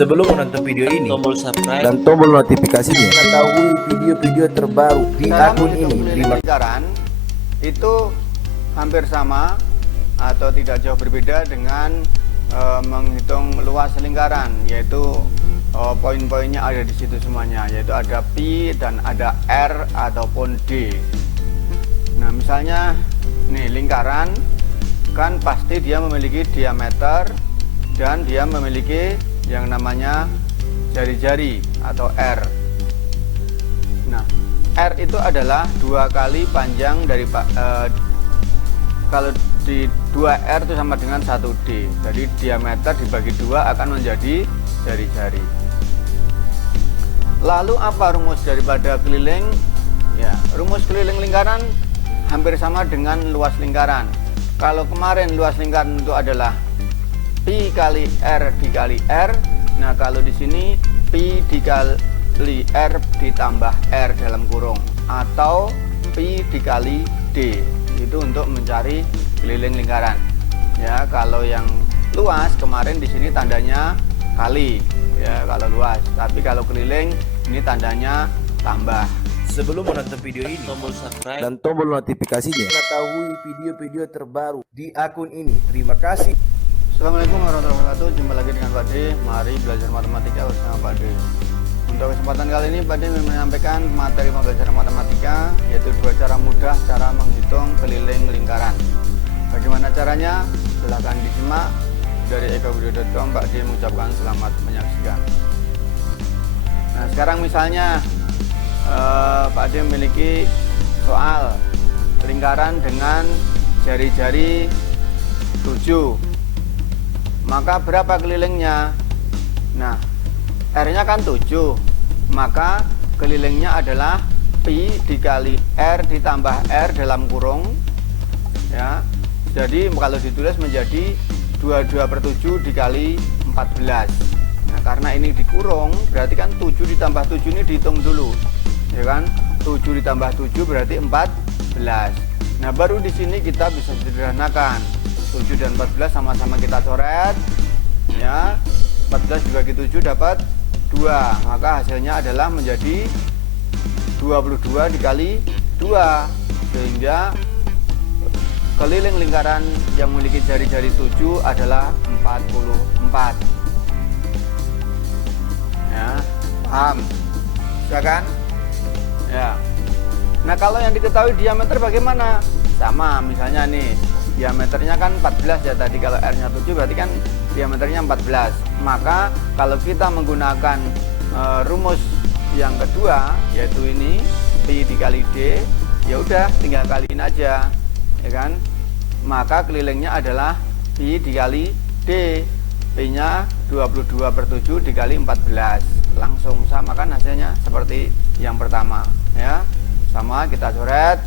Sebelum menonton video ini, tombol subscribe dan tombol notifikasinya, mengetahui video-video terbaru di akun ini. Terima kasih. Lingkaran itu hampir sama atau tidak jauh berbeda dengan menghitung luas lingkaran, yaitu poin-poinnya ada di situ semuanya, yaitu ada pi dan ada r ataupun d. Nah, misalnya nih lingkaran kan pasti dia memiliki diameter dan dia memiliki yang namanya jari-jari atau r. Nah, r itu adalah 2 kali panjang dari kalau di 2R itu sama dengan 1D. Jadi diameter dibagi 2 akan menjadi jari-jari. Lalu apa rumus daripada keliling? Ya, rumus keliling lingkaran hampir sama dengan luas lingkaran. Kalau kemarin luas lingkaran itu adalah pi kali r dikali r. Nah, kalau di sini pi dikali r ditambah r dalam kurung atau pi dikali d. Itu untuk mencari keliling lingkaran. Ya, kalau yang luas kemarin di sini tandanya kali. Ya, kalau luas. Tapi kalau keliling ini tandanya tambah. Sebelum menonton video ini, tombol subscribe dan tombol notifikasinya, mengetahui video-video terbaru di akun ini. Terima kasih. Assalamualaikum warahmatullahi wabarakatuh. Jumpa lagi dengan Pak D. Mari belajar matematika bersama Pak D. Untuk kesempatan kali ini Pak D menyampaikan materi pembelajaran matematika, yaitu 2 cara mudah cara menghitung keliling lingkaran. Bagaimana caranya? Silahkan disimak. Dari ekavideo.com Pak D mengucapkan selamat menyaksikan. Nah, sekarang misalnya Pak D memiliki soal lingkaran dengan jari-jari 7. Maka berapa kelilingnya? Nah, R-nya kan 7, maka kelilingnya adalah pi dikali R ditambah R dalam kurung. Ya, jadi kalau ditulis menjadi 22/7 dikali 14. Nah, karena ini dikurung, berarti kan 7 ditambah 7 ini dihitung dulu, ya kan? 7 ditambah 7 berarti 14. Nah, baru di sini kita bisa sederhanakan. 7 dan 14 sama-sama kita coret, ya. 14 dibagi 7 dapat 2, maka hasilnya adalah menjadi 22 dikali 2, sehingga keliling lingkaran yang memiliki jari-jari 7 adalah 44. Ya, paham? Ya kan? Ya. Nah, kalau yang diketahui diameter bagaimana? Sama, misalnya nih, diameternya kan 14 ya tadi, kalau R-nya 7 berarti kan diameternya 14. Maka kalau kita menggunakan rumus yang kedua, yaitu ini pi dikali d, ya udah tinggal kaliin aja, ya kan? Maka kelilingnya adalah pi dikali d, p-nya 22/7 dikali 14. Langsung sama kan hasilnya seperti yang pertama, ya. Sama, kita coret.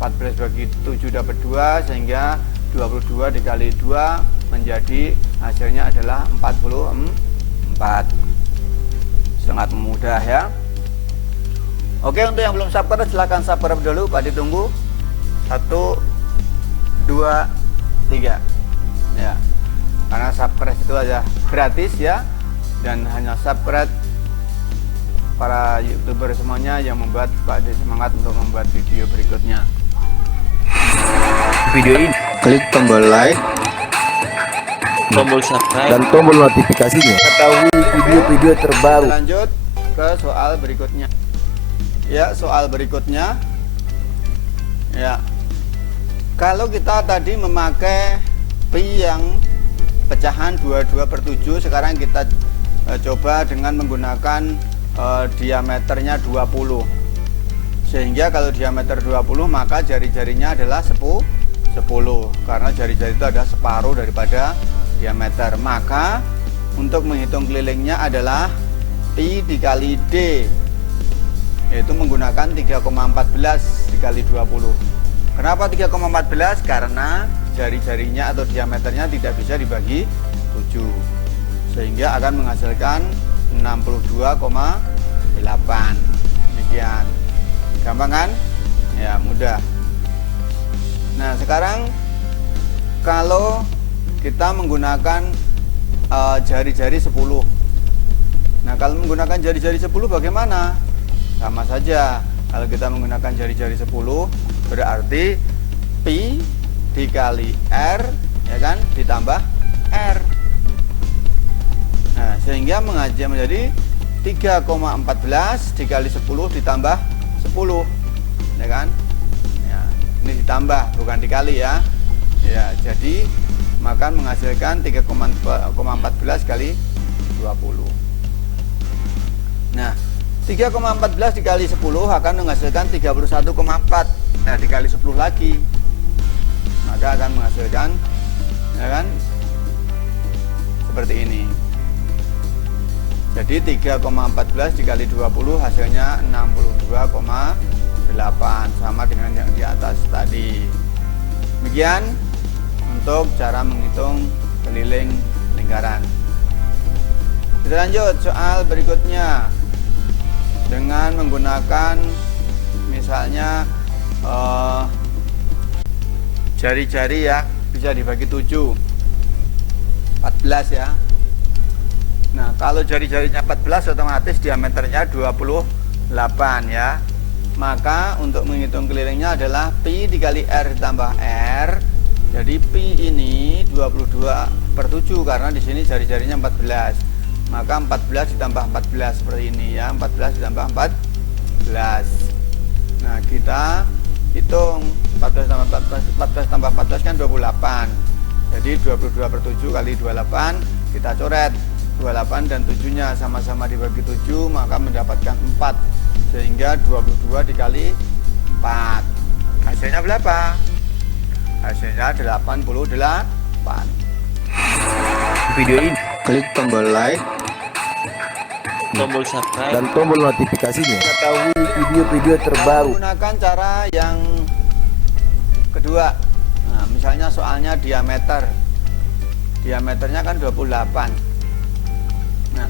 14 bagi 7 dapat 2, sehingga 22 dikali 2 menjadi hasilnya adalah 44. Sangat mudah ya. Oke, untuk yang belum subscribe silahkan subscribe dulu. Pak ditunggu 1, 2, 3 ya, karena subscribe itu aja gratis ya, dan hanya subscribe para youtuber semuanya yang membuat Pak D semangat untuk membuat video berikutnya. Video ini, klik tombol like, tombol subscribe dan tombol notifikasinya, mengetahui video-video terbaru. Lanjut ke soal berikutnya. Ya, soal berikutnya. Ya. Kalau kita tadi memakai pi yang pecahan 22/7, sekarang kita coba dengan menggunakan diameternya 20. Sehingga kalau diameter 20, maka jari-jarinya adalah 10, karena jari-jari itu ada separuh daripada diameter. Maka untuk menghitung kelilingnya adalah pi dikali d, yaitu menggunakan 3,14 dikali 20. Kenapa 3,14? Karena jari-jarinya atau diameternya tidak bisa dibagi 7, sehingga akan menghasilkan 62,8. Demikian. Gampang kan? Ya, mudah. Nah, sekarang kalau kita menggunakan jari-jari 10. Nah, kalau menggunakan jari-jari 10 bagaimana? Sama saja. Kalau kita menggunakan jari-jari 10 berarti pi dikali r, ya kan, ditambah r. Nah, sehingga menjadi 3,14 dikali 10 ditambah 10, ya kan? Ya, ini ditambah bukan dikali ya. Ya, jadi maka menghasilkan 3,14 kali 20. Nah, 3,14 dikali 10 akan menghasilkan 31,4. Nah, dikali 10 lagi maka akan menghasilkan, ya kan, seperti ini. Jadi 3,14 dikali 20 hasilnya 62,8, sama dengan yang di atas tadi. Demikian untuk cara menghitung keliling lingkaran. Kita lanjut soal berikutnya dengan menggunakan misalnya jari-jari ya, bisa dibagi 7, 14 ya. Nah, kalau jari-jarinya 14 otomatis diameternya 28 ya. Maka untuk menghitung kelilingnya adalah pi dikali r ditambah r. Jadi pi ini 22/7 karena di sini jari-jarinya 14. Maka 14 ditambah 14 seperti ini ya, 14 ditambah 14. Nah, kita hitung 14 tambah 14 kan 28. Jadi 22/7 kali 28 kita coret. 28 dan 7-nya sama-sama dibagi 7 maka mendapatkan 4, sehingga 22 dikali 4 hasilnya berapa? Hasilnya 88. Video ini Klik tombol like, tombol subscribe, dan tombol notifikasinya. Ketahui video-video terbaru. Gunakan cara yang kedua. Nah, misalnya soalnya diameternya kan 28. Nah,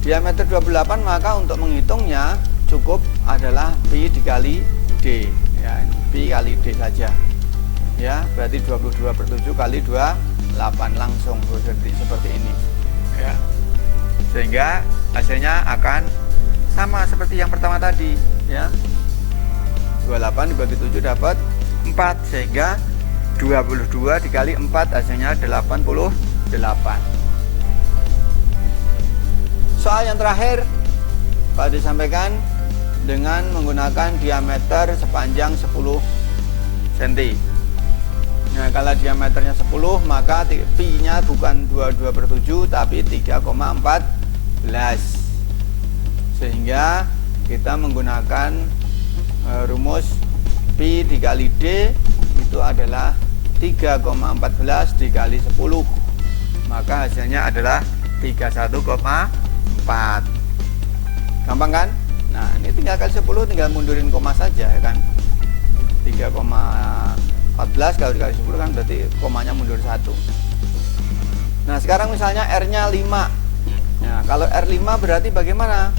diameter 28 maka untuk menghitungnya cukup adalah pi dikali d ya, pi kali d saja ya, berarti 22/7 kali 28 langsung seperti ini ya, sehingga hasilnya akan sama seperti yang pertama tadi ya. 28 dibagi 7 dapat 4, sehingga 22 dikali 4 hasilnya 88. Soal yang terakhir Pak disampaikan dengan menggunakan diameter sepanjang 10 cm. Nah, kalau diameternya 10 maka pi-nya bukan 22/7 tapi 3,14. Sehingga kita menggunakan rumus pi dikali d itu adalah 3,14 dikali 10. Maka hasilnya adalah 31,4. Gampang kan? Nah, ini tinggal kali 10, tinggal mundurin koma saja ya kan. 3,14 kalau dikali 10 kan berarti komanya mundur 1. Nah, sekarang misalnya R-nya 5. Nah, kalau R5 berarti bagaimana?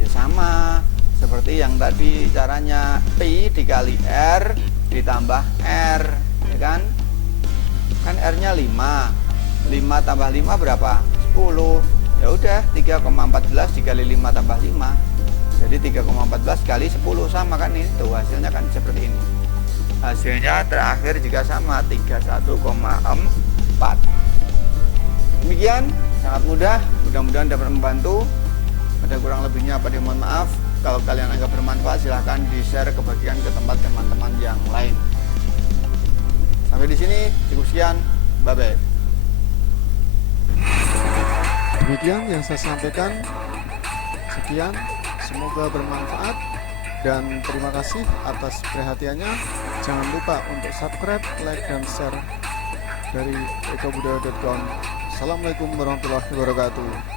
Ya sama seperti yang tadi caranya, pi dikali R ditambah R, ya kan? Kan R-nya 5. 5 tambah 5 berapa? 10. Ya udah, 3,14 dikali 5 tambah 5. Jadi 3,14 kali 10 sama kan, ini tuh hasilnya kan seperti ini. Hasilnya terakhir juga sama, 31,4. Demikian, sangat mudah, mudah-mudahan dapat membantu. Ada kurang lebihnya apa mohon maaf. Kalau kalian anggap bermanfaat silahkan di-share kebagian ke tempat teman-teman yang lain. Sampai di sini cukup sekian. Bye bye. Demikian yang saya sampaikan. Sekian, semoga bermanfaat dan terima kasih atas perhatiannya. Jangan lupa untuk subscribe, like, dan share dari ekobudaya.com. Assalamualaikum warahmatullahi wabarakatuh.